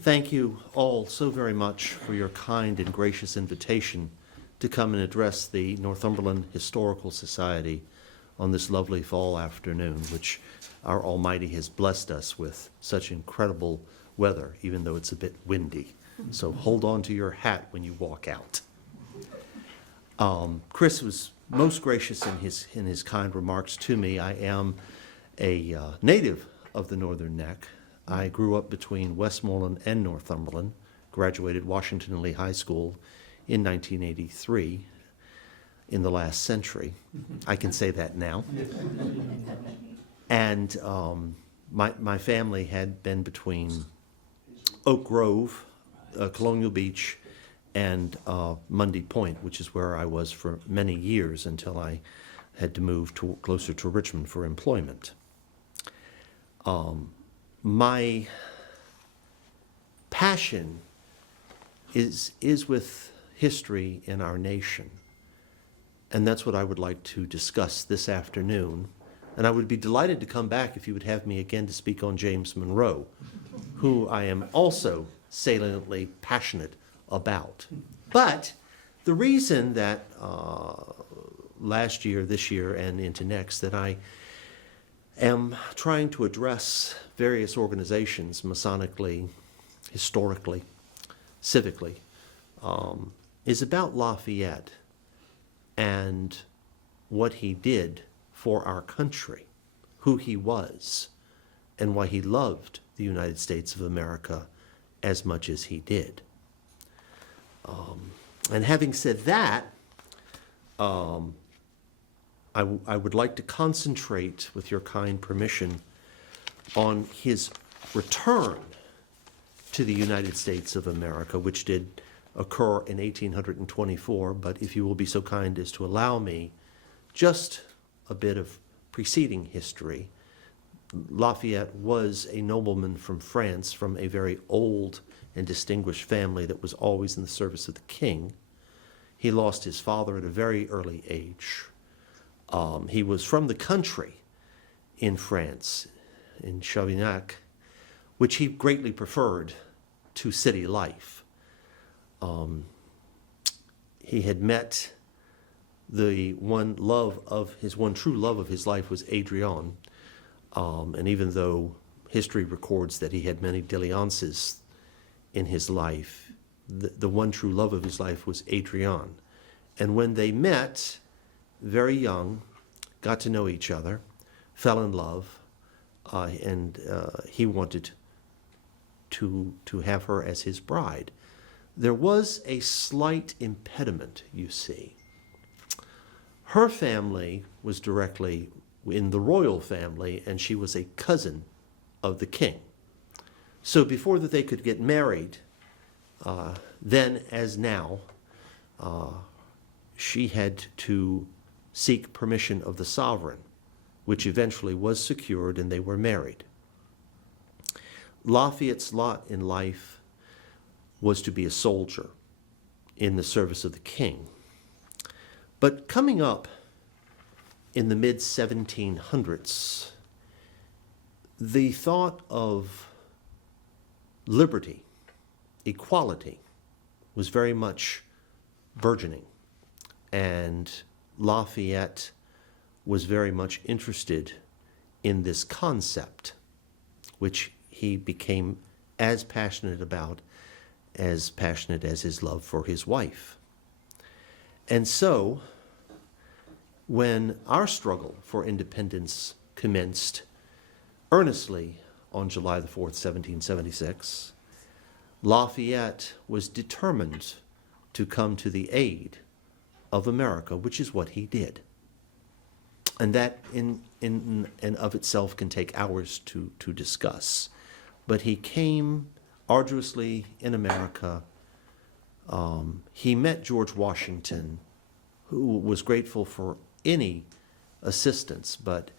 Thank you all so very much for your kind and gracious invitation to come and address the Northumberland Historical Society on this lovely fall afternoon, which our Almighty has blessed us with such incredible weather, even though it's a bit windy. So hold on to your hat when you walk out. Chris was most gracious in his kind remarks to me. I am a native of the Northern Neck. I grew up between Westmoreland and Northumberland, graduated Washington and Lee High School in 1983 in the last century. I can say that now. And my family had been between Oak Grove, Colonial Beach, and Mundy Point, which is where I was for many years until I had to move closer to Richmond for employment. My passion is with history in our nation, and that's what I would like to discuss this afternoon. And I would be delighted to come back if you would have me again to speak on James Monroe, who I am also saliently passionate about. But the reason that last year, this year, and into next, that I am trying to address various organizations, Masonically, historically, civically, is about Lafayette and what he did for our country, who he was, and why he loved the United States of America as much as he did. And having said that, I would like to concentrate, with your kind permission, on his return to the United States of America, which did occur in 1824. But if you will be so kind as to allow me just a bit of preceding history, Lafayette was a nobleman from France, from a very old and distinguished family that was always in the service of the king. He lost his father at a very early age. He was from the country in France, in Chavignac, which he greatly preferred to city life. He had met the one true love of his life was Adrienne. And even though history records that he had many dalliances in his life, the one true love of his life was Adrienne. And when they met, very young, got to know each other, fell in love, and he wanted to have her as his bride. There was a slight impediment, you see. Her family was directly in the royal family, and she was a cousin of the king. So before that they could get married, then as now, she had to seek permission of the sovereign, which eventually was secured, and they were married. Lafayette's lot in life was to be a soldier in the service of the king. But coming up in the mid-1700s, the thought of liberty, equality, was very much burgeoning. And Lafayette was very much interested in this concept, which he became as passionate about, as passionate as his love for his wife. And so, when our struggle for independence commenced earnestly on July the 4th, 1776, Lafayette was determined to come to the aid of America, which is what he did. And that in and of itself can take hours to discuss. But he came arduously in America. He met George Washington, who was grateful for any assistance, but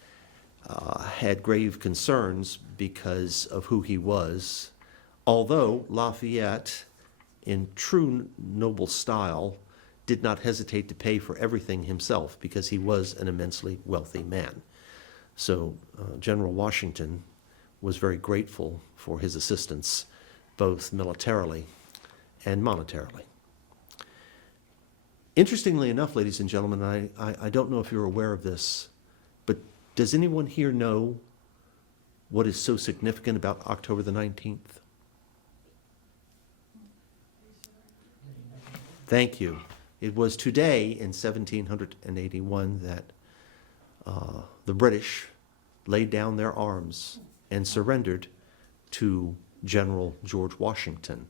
had grave concerns because of who he was. Although Lafayette, in true noble style, did not hesitate to pay for everything himself because he was an immensely wealthy man. So General Washington was very grateful for his assistance both militarily and monetarily. Interestingly enough, ladies and gentlemen, I don't know if you're aware of this, but does anyone here know what is so significant about October the 19th? Thank you. It was today in 1781 that the British laid down their arms and surrendered to General George Washington,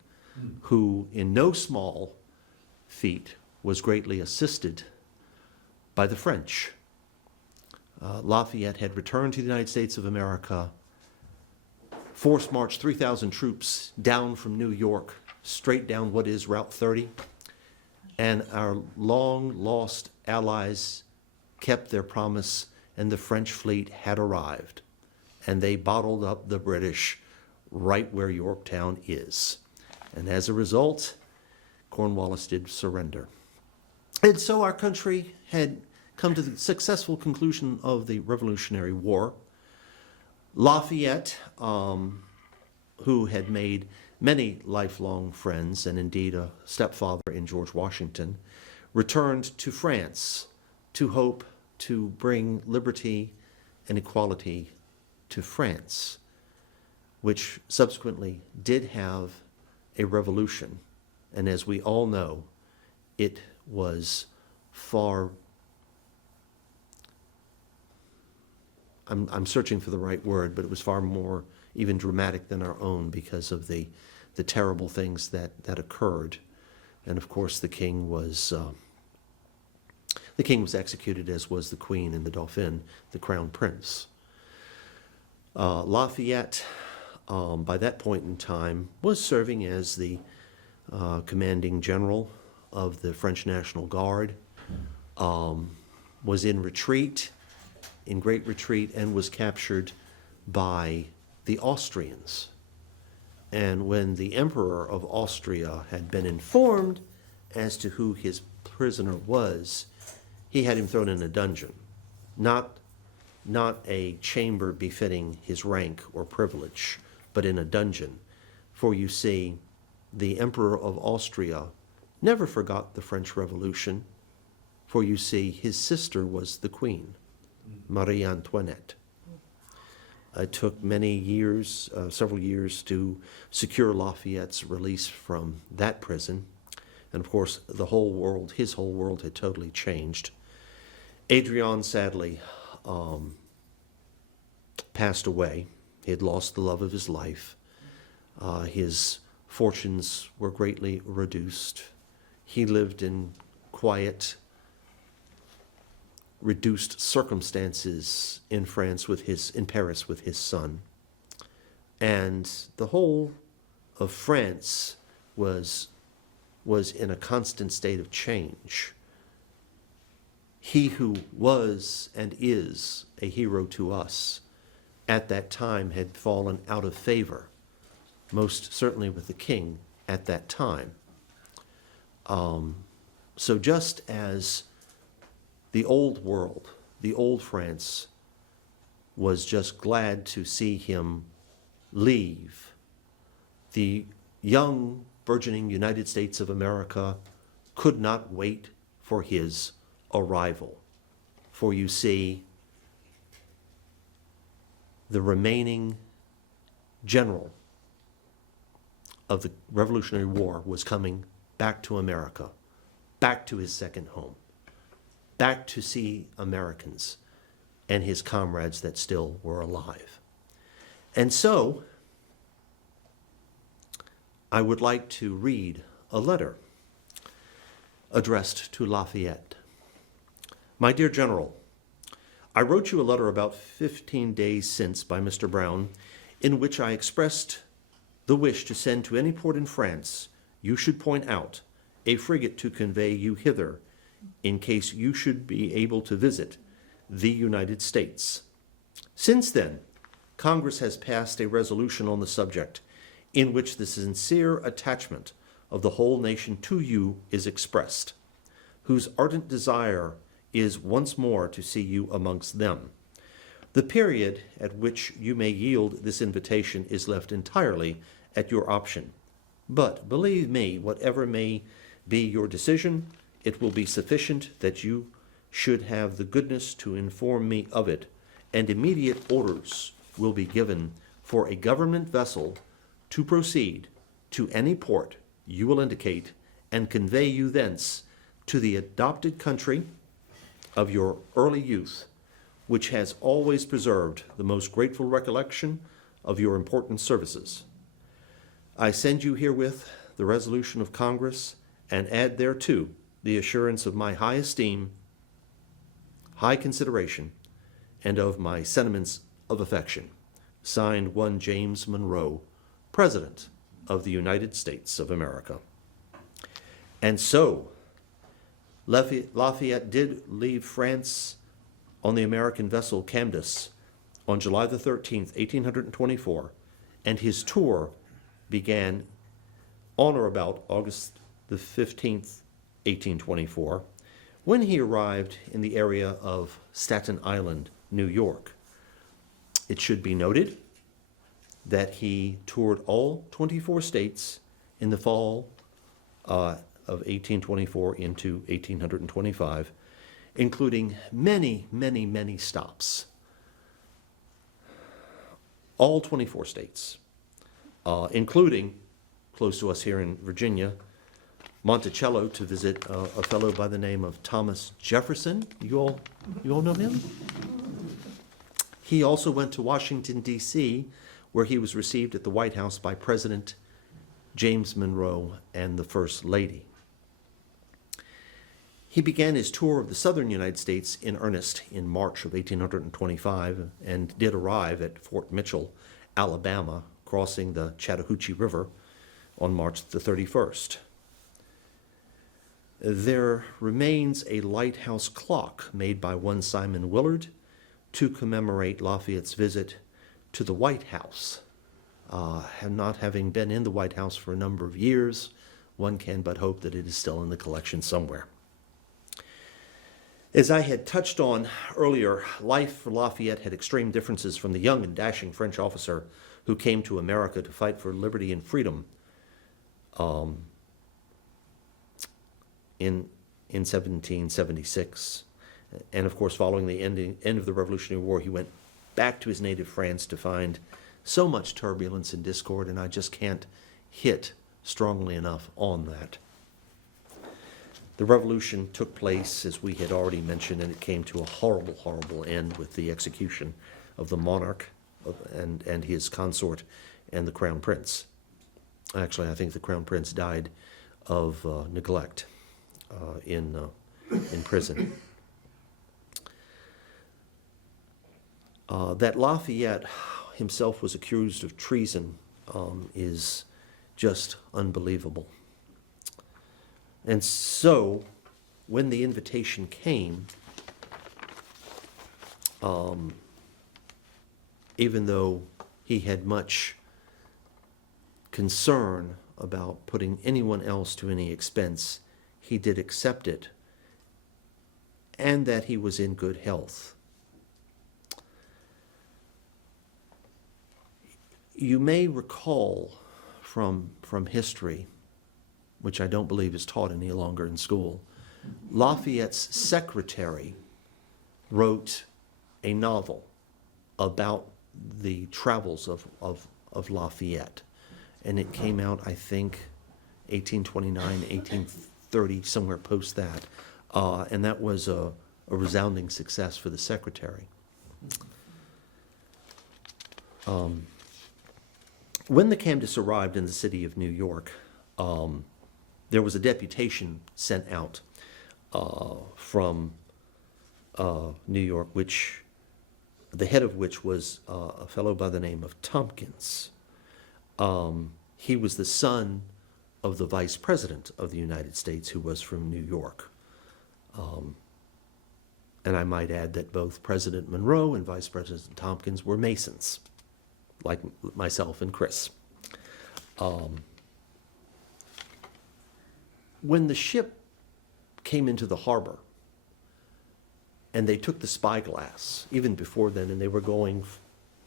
who in no small feat was greatly assisted by the French. Lafayette had returned to the United States of America, force marched 3,000 troops down from New York, straight down what is Route 30, and our long-lost allies kept their promise, and the French fleet had arrived, and they bottled up the British right where Yorktown is. And as a result, Cornwallis did surrender. And so our country had come to the successful conclusion of the Revolutionary War. Lafayette, who had made many lifelong friends and indeed a stepfather in George Washington, returned to France to hope to bring liberty and equality to France, which subsequently did have a revolution. And as we all know, it was far, I'm searching for the right word, but it was far more even dramatic than our own because of the terrible things that occurred. And of course, the king was executed, as was the queen and the dauphin, the crown prince. Lafayette, by that point in time, was serving as the commanding general of the French National Guard, was in retreat, in great retreat, and was captured by the Austrians. And when the Emperor of Austria had been informed as to who his prisoner was, he had him thrown in a dungeon, not a chamber befitting his rank or privilege, but in a dungeon. For you see, the Emperor of Austria never forgot the French Revolution, for you see, his sister was the queen, Marie Antoinette. It took many years, several years, to secure Lafayette's release from that prison. And of course, the whole world, his whole world had totally changed. Adrian sadly passed away. He had lost the love of his life. His fortunes were greatly reduced. He lived in quiet, reduced circumstances in Paris with his son. And the whole of France was in a constant state of change. He who was and is a hero to us at that time had fallen out of favor, most certainly with the king at that time. So just as the old world, the old France, was just glad to see him leave, the young, burgeoning United States of America could not wait for his arrival. For you see, the remaining general of the Revolutionary War was coming back to America, back to his second home, back to see Americans and his comrades that still were alive. And so, I would like to read a letter addressed to Lafayette. My dear General, I wrote you a letter about 15 days since by Mr. Brown, in which I expressed the wish to send to any port in France you should point out a frigate to convey you hither in case you should be able to visit the United States. Since then, Congress has passed a resolution on the subject in which the sincere attachment of the whole nation to you is expressed, whose ardent desire is once more to see you amongst them. The period at which you may yield this invitation is left entirely at your option. But believe me, whatever may be your decision, it will be sufficient that you should have the goodness to inform me of it, and immediate orders will be given for a government vessel to proceed to any port you will indicate and convey you thence to the adopted country of your early youth, which has always preserved the most grateful recollection of your important services. I send you herewith the resolution of Congress, and add thereto the assurance of my high esteem, high consideration, and of my sentiments of affection. Signed, one James Monroe, President of the United States of America. And so, Lafayette did leave France on the American vessel Candace on July the 13th, 1824, and his tour began on or about August the 15th, 1824, when he arrived in the area of Staten Island, New York. It should be noted that he toured all 24 states in the fall of 1824 into 1825, including many, many, many stops. All 24 states, including, close to us here in Virginia, Monticello to visit a fellow by the name of Thomas Jefferson. You all know him? He also went to Washington, D.C., where he was received at the White House by President James Monroe and the First Lady. He began his tour of the southern United States in earnest in March of 1825 and did arrive at Fort Mitchell, Alabama, crossing the Chattahoochee River on March the 31st. There remains a lighthouse clock made by one Simon Willard to commemorate Lafayette's visit to the White House. Not having been in the White House for a number of years, one can but hope that it is still in the collection somewhere. As I had touched on earlier, life for Lafayette had extreme differences from the young and dashing French officer who came to America to fight for liberty and freedom in 1776. And of course, following the end of the Revolutionary War, he went back to his native France to find so much turbulence and discord, and I just can't hit strongly enough on that. The revolution took place, as we had already mentioned, and it came to a horrible, horrible end with the execution of the monarch and his consort and the crown prince. Actually, I think the crown prince died of neglect in prison. That Lafayette himself was accused of treason is just unbelievable. And so, when the invitation came, even though he had much concern about putting anyone else to any expense, he did accept it, and that he was in good health. You may recall from history, which I don't believe is taught any longer in school, Lafayette's secretary wrote a novel about the travels of Lafayette. And it came out, I think, 1829, 1830, somewhere post that. And that was a resounding success for the secretary. When the Candace arrived in the city of New York, there was a deputation sent out from New York, which the head of which was a fellow by the name of Tompkins. He was the son of the Vice President of the United States, who was from New York. And I might add that both President Monroe and Vice President Tompkins were Masons, like myself and Chris. When the ship came into the harbor and they took the spyglass, even before then, and they were going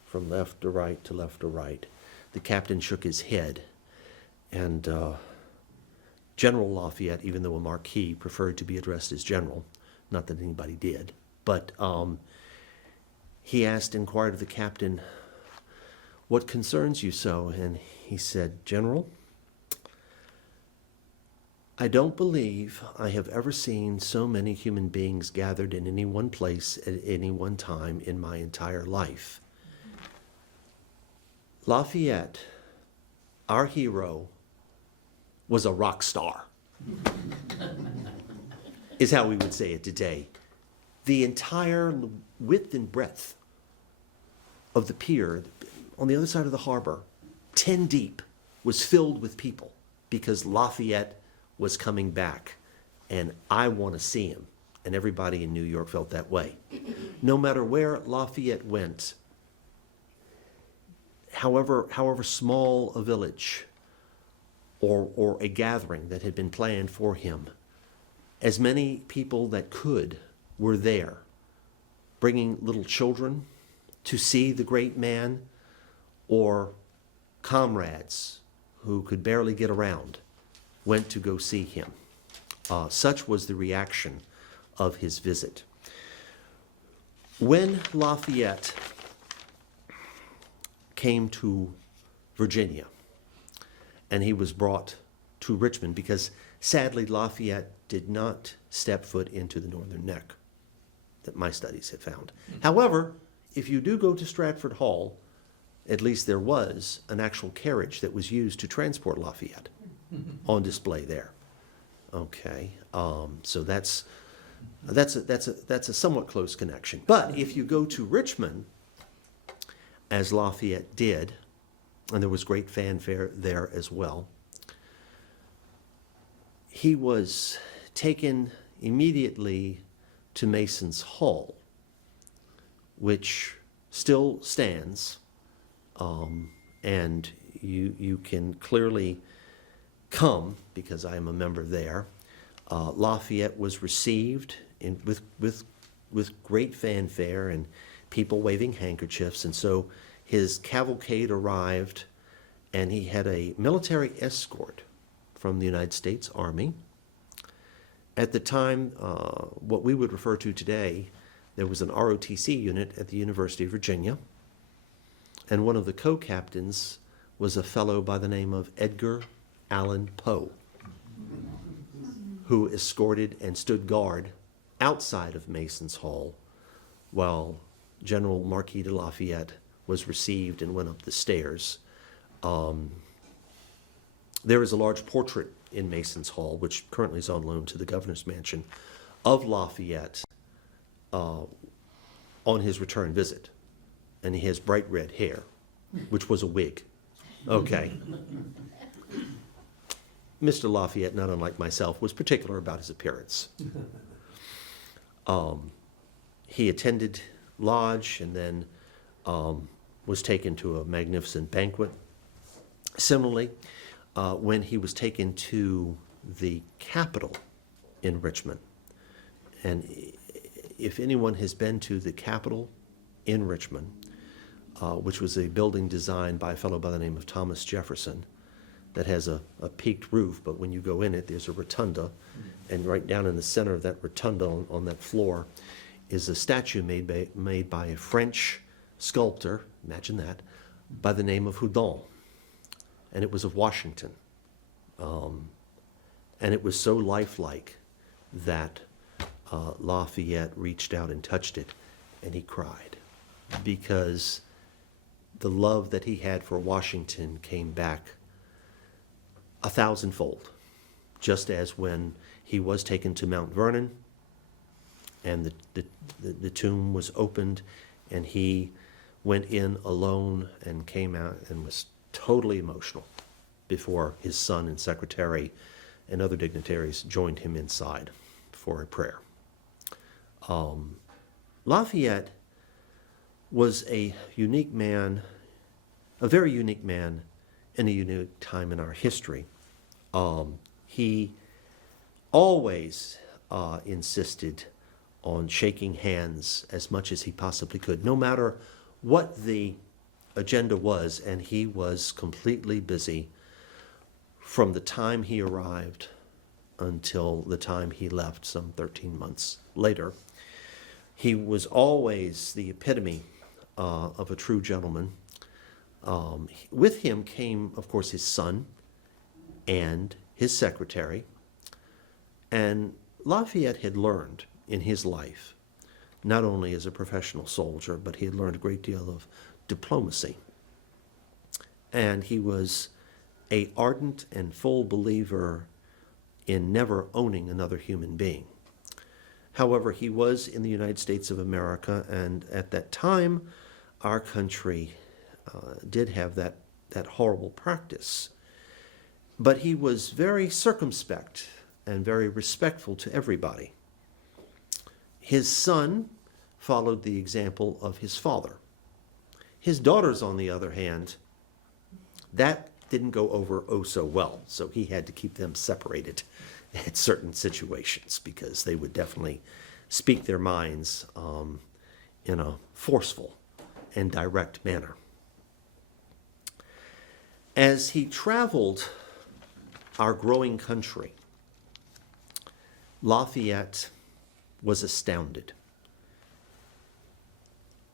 from left to right to left to right, The captain shook his head, and General Lafayette, even though a Marquis, preferred to be addressed as General. Not that anybody did, but he inquired of the captain, "What concerns you so?" And he said, "General, I don't believe I have ever seen so many human beings gathered in any one place at any one time in my entire life. Lafayette, our hero, was a rock star," is how we would say it today. The entire width and breadth of the pier on the other side of the harbor, 10 deep, was filled with people because Lafayette was coming back, and I want to see him. And everybody in New York felt that way. No matter where Lafayette went, however small a village or a gathering that had been planned for him, as many people that could were there, bringing little children to see the great man, or comrades who could barely get around went to go see him. Such was the reaction of his visit. When Lafayette came to Virginia, and he was brought to Richmond, because sadly Lafayette did not step foot into the Northern Neck, that my studies have found. However, if you do go to Stratford Hall, at least there was an actual carriage that was used to transport Lafayette on display there. Okay, so that's a somewhat close connection. But if you go to Richmond, as Lafayette did, and there was great fanfare there as well, he was taken immediately to Mason's Hall, which still stands, and you can clearly come, because I am a member there. Lafayette was received with great fanfare and people waving handkerchiefs, and so his cavalcade arrived, and he had a military escort from the United States Army. At the time, what we would refer to today, there was an ROTC unit at the University of Virginia, and one of the co-captains was a fellow by the name of Edgar Allan Poe, who escorted and stood guard outside of Mason's Hall while General Marquis de Lafayette was received and went up the stairs. There is a large portrait in Mason's Hall, which currently is on loan to the governor's mansion, of Lafayette on his return visit. And he has bright red hair, which was a wig. Okay. Mr. Lafayette, not unlike myself, was particular about his appearance. He attended lodge and then was taken to a magnificent banquet. Similarly, when he was taken to the Capitol in Richmond, and if anyone has been to the Capitol in Richmond, which was a building designed by a fellow by the name of Thomas Jefferson, that has a peaked roof, but when you go in it, there's a rotunda, and right down in the center of that rotunda on that floor is a statue made by a French sculptor, imagine that, by the name of Houdon, and it was of Washington. And it was so lifelike that Lafayette reached out and touched it, and he cried, because the love that he had for Washington came back 1,000-fold, just as when he was taken to Mount Vernon and the tomb was opened and he went in alone and came out and was totally emotional before his son and secretary and other dignitaries joined him inside for a prayer. Lafayette was a unique man, a very unique man in a unique time in our history. He always insisted on shaking hands as much as he possibly could, no matter what the agenda was, and he was completely busy from the time he arrived until the time he left some 13 months later. He was always the epitome of a true gentleman. With him came, of course, his son and his secretary. And Lafayette had learned in his life, not only as a professional soldier, but he had learned a great deal of diplomacy. And he was an ardent and full believer in never owning another human being. However, he was in the United States of America, and at that time, our country did have that horrible practice. But he was very circumspect and very respectful to everybody. His son followed the example of his father. His daughters, on the other hand, that didn't go over oh so well, so he had to keep them separated at certain situations because they would definitely speak their minds in a forceful and direct manner. As he traveled our growing country, Lafayette was astounded.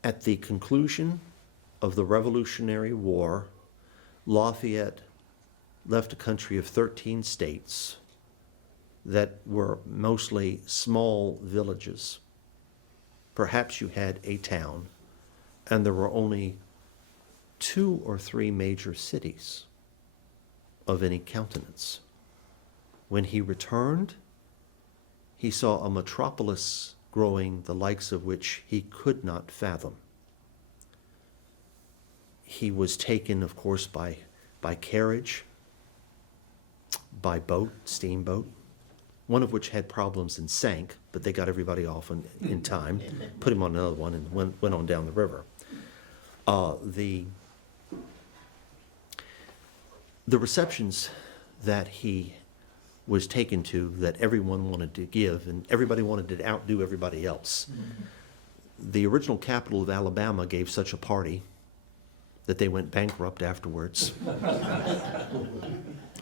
At the conclusion of the Revolutionary War, Lafayette left a country of 13 states that were mostly small villages. Perhaps you had a town, and there were only 2 or 3 major cities of any countenance. When he returned, he saw a metropolis growing the likes of which he could not fathom. He was taken, of course, by carriage, by boat, steamboat, one of which had problems and sank, but they got everybody off in time, put him on another one, and went on down the river. The receptions that he was taken to, that everyone wanted to give, and everybody wanted to outdo everybody else. The original capital of Alabama gave such a party that they went bankrupt afterwards.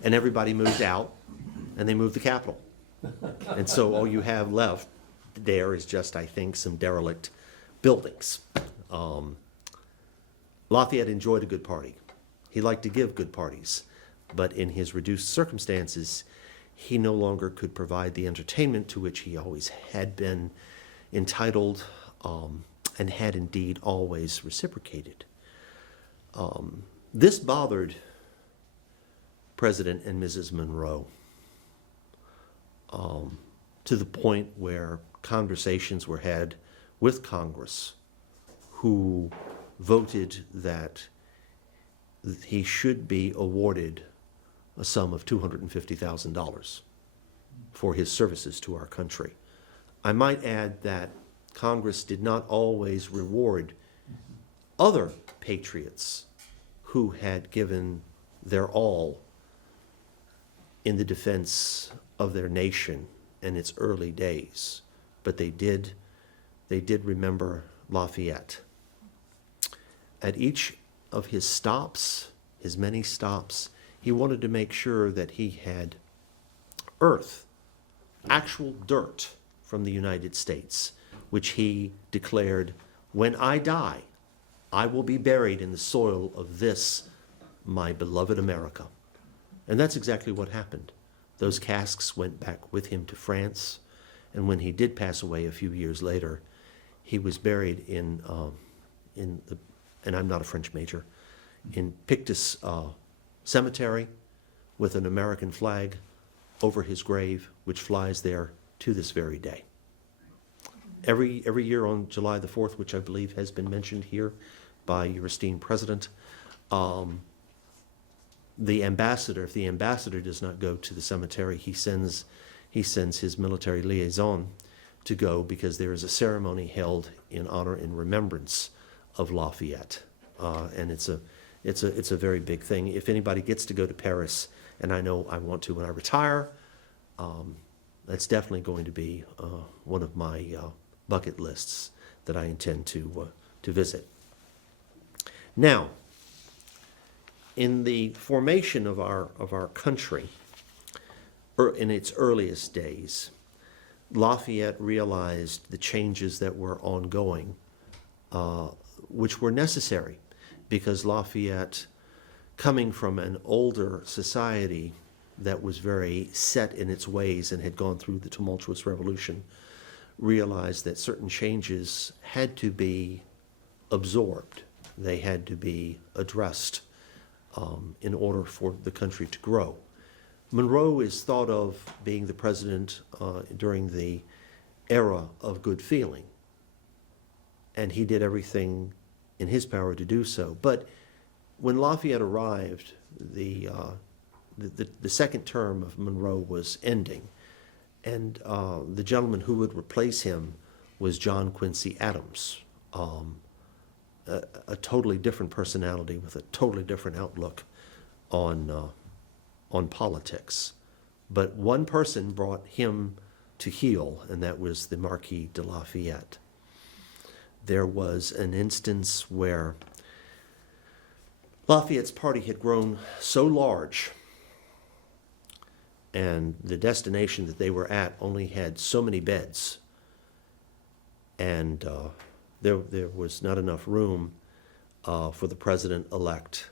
And everybody moved out, and they moved the capital. And so all you have left there is just, I think, some derelict buildings. Lafayette enjoyed a good party. He liked to give good parties. But in his reduced circumstances, he no longer could provide the entertainment to which he always had been entitled and had indeed always reciprocated. This bothered President and Mrs. Monroe to the point where conversations were had with Congress, who voted that he should be awarded a sum of $250,000 for his services to our country. I might add that Congress did not always reward other patriots who had given their all in the defense of their nation in its early days, but they did remember Lafayette. At each of his stops, his many stops, he wanted to make sure that he had earth, actual dirt from the United States, which he declared, "When I die, I will be buried in the soil of this, my beloved America." And that's exactly what happened. Those casks went back with him to France, and when he did pass away a few years later, he was buried in the, and I'm not a French major, in Pictus Cemetery with an American flag over his grave, which flies there to this very day. Every year on July the 4th, which I believe has been mentioned here by your esteemed president, the ambassador, if the ambassador does not go to the cemetery, he sends his military liaison to go, because there is a ceremony held in honor and remembrance of Lafayette, and it's a very big thing. If anybody gets to go to Paris, and I know I want to when I retire, that's definitely going to be one of my bucket lists that I intend to visit. Now, In the formation of our country, in its earliest days, Lafayette realized the changes that were ongoing, which were necessary, because Lafayette, coming from an older society that was very set in its ways and had gone through the tumultuous revolution, realized that certain changes had to be absorbed. They had to be addressed in order for the country to grow. Monroe is thought of being the president during the era of good feeling, and he did everything in his power to do so. But when Lafayette arrived, the second term of Monroe was ending, and the gentleman who would replace him was John Quincy Adams, a totally different personality with a totally different outlook on politics. But one person brought him to heel, and that was the Marquis de Lafayette. There was an instance where Lafayette's party had grown so large, and the destination that they were at only had so many beds, and there was not enough room for the president-elect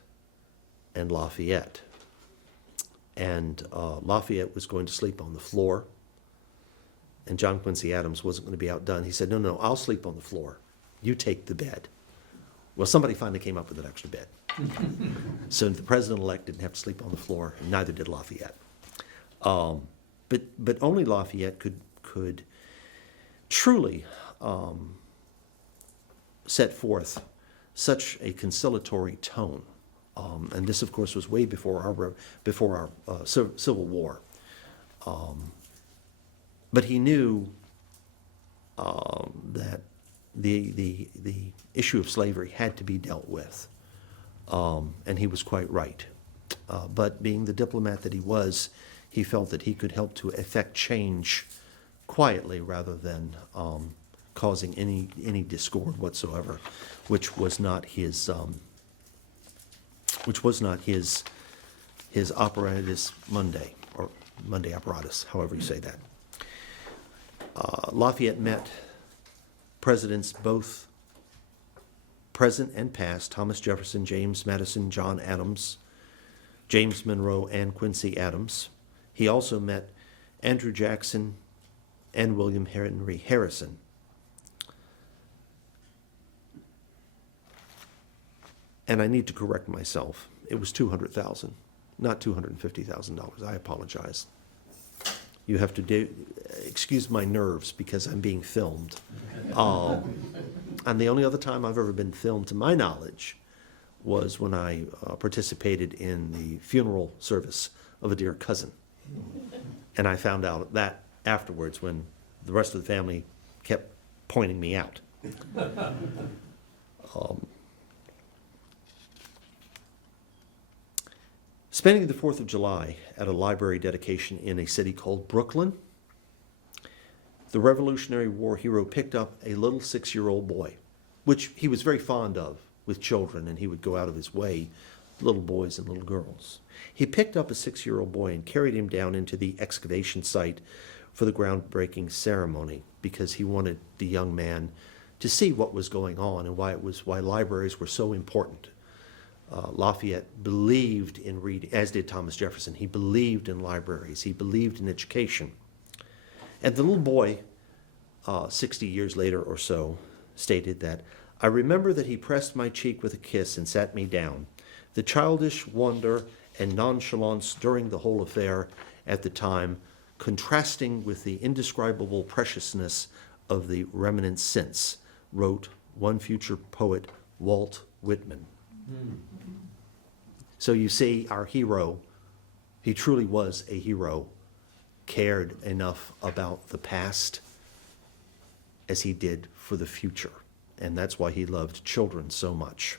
and Lafayette. And Lafayette was going to sleep on the floor, and John Quincy Adams wasn't going to be outdone. He said, no, I'll sleep on the floor. You take the bed. Well, somebody finally came up with an extra bed. So the president-elect didn't have to sleep on the floor, and neither did Lafayette. But only Lafayette could truly set forth such a conciliatory tone. And this, of course, was way before our Civil War. But he knew that the issue of slavery had to be dealt with, and he was quite right. But being the diplomat that he was, he felt that he could help to effect change quietly rather than causing any discord whatsoever, which was not his apparatus Monday, or Monday apparatus, however you say that. Lafayette met presidents both present and past: Thomas Jefferson, James Madison, John Adams, James Monroe, and Quincy Adams. He also met Andrew Jackson and William Henry Harrison. And I need to correct myself. It was $200,000, not $250,000. I apologize. You have to excuse my nerves because I'm being filmed. And the only other time I've ever been filmed, to my knowledge, was when I participated in the funeral service of a dear cousin. And I found out that afterwards when the rest of the family kept pointing me out. Spending the 4th of July at a library dedication in a city called Brooklyn, the Revolutionary War hero picked up a little 6-year-old boy, which he was very fond of with children, and he would go out of his way, little boys and little girls. He picked up a 6-year-old boy and carried him down into the excavation site for the groundbreaking ceremony, because he wanted the young man to see what was going on and why libraries were so important. Lafayette believed in reading, as did Thomas Jefferson. He believed in libraries. He believed in education. And the little boy, 60 years later or so, stated that, "I remember that he pressed my cheek with a kiss and sat me down. The childish wonder and nonchalance during the whole affair at the time, contrasting with the indescribable preciousness of the remnants since," wrote one future poet, Walt Whitman. So you see, our hero, he truly was a hero, cared enough about the past as he did for the future. And that's why he loved children so much.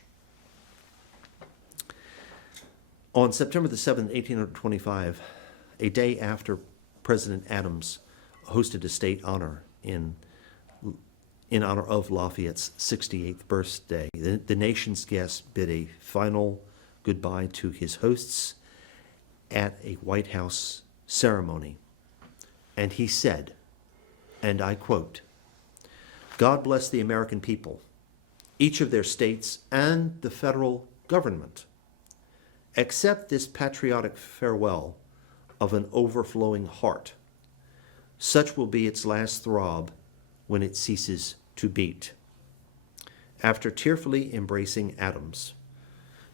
On September the 7th, 1825, a day after President Adams hosted a state honor in honor of Lafayette's 68th birthday, the nation's guests bid a final goodbye to his hosts at a White House ceremony. And he said, and I quote, "God bless the American people, each of their states and the federal government. Accept this patriotic farewell of an overflowing heart. Such will be its last throb when it ceases to beat." After tearfully embracing Adams,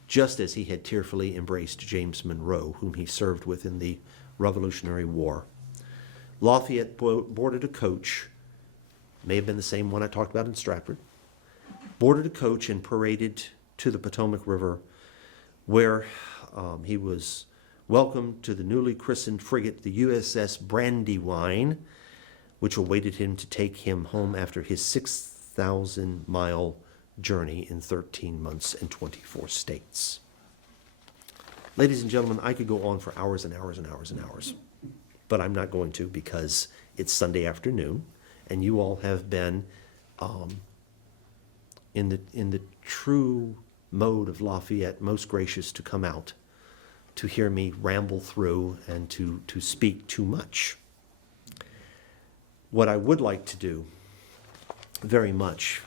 just as he had tearfully embraced James Monroe, whom he served with in the Revolutionary War, Lafayette boarded a coach, may have been the same one I talked about in Stratford, boarded a coach and paraded to the Potomac River, where he was welcomed to the newly christened frigate, the USS Brandywine, which awaited him to take him home after his 6,000-mile journey in 13 months and 24 states. Ladies and gentlemen, I could go on for hours and hours and hours and hours, but I'm not going to because it's Sunday afternoon, and you all have been in the true mode of Lafayette, most gracious to come out to hear me ramble through and to speak too much. What I would like to do very much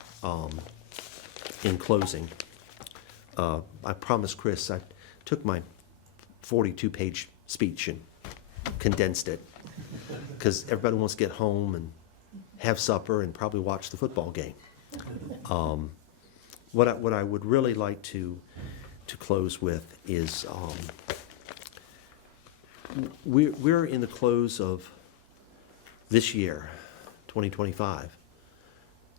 in closing, I promised Chris, I took my 42-page speech and condensed it because everybody wants to get home and have supper and probably watch the football game. What I would really like to close with is we're in the close of this year, 2025.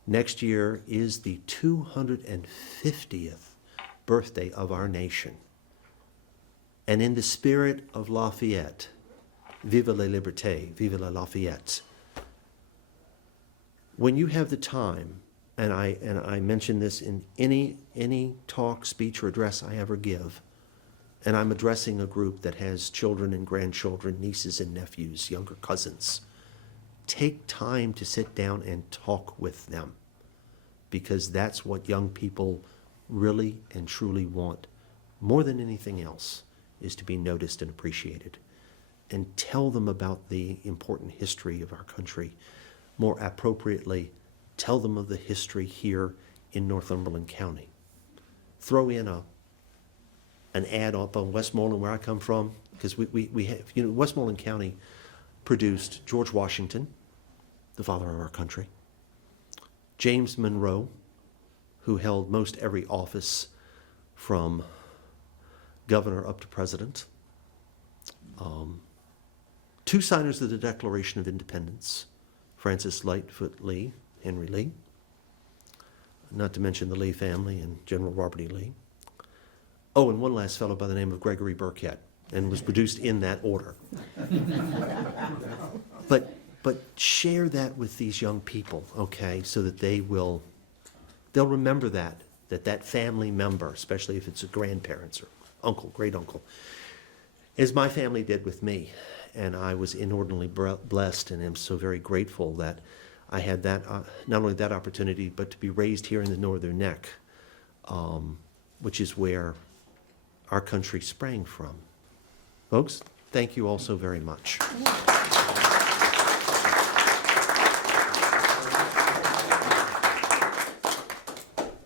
Next year is the 250th birthday of our nation. And in the spirit of Lafayette, vive la liberté, vive la Lafayette. When you have the time, and I mention this in any talk, speech, or address I ever give, and I'm addressing a group that has children and grandchildren, nieces and nephews, younger cousins, take time to sit down and talk with them, because that's what young people really and truly want more than anything else, is to be noticed and appreciated. And tell them about the important history of our country. More appropriately, tell them of the history here in Northumberland County. Throw in an ad up on Westmoreland, where I come from, because we have, Westmoreland County produced George Washington, the father of our country, James Monroe, who held most every office from governor up to president, two signers of the Declaration of Independence, Francis Lightfoot Lee, Henry Lee, not to mention the Lee family and General Robert E. Lee. Oh, and one last fellow by the name of Gregory Burkett, and was produced in that order. But share that with these young people, okay, so that they'll remember that family member, especially if it's a grandparents or uncle, great uncle, as my family did with me. And I was inordinately blessed, and am so very grateful that I had that, not only that opportunity, but to be raised here in the Northern Neck, which is where our country sprang from. Folks, thank you all so very much.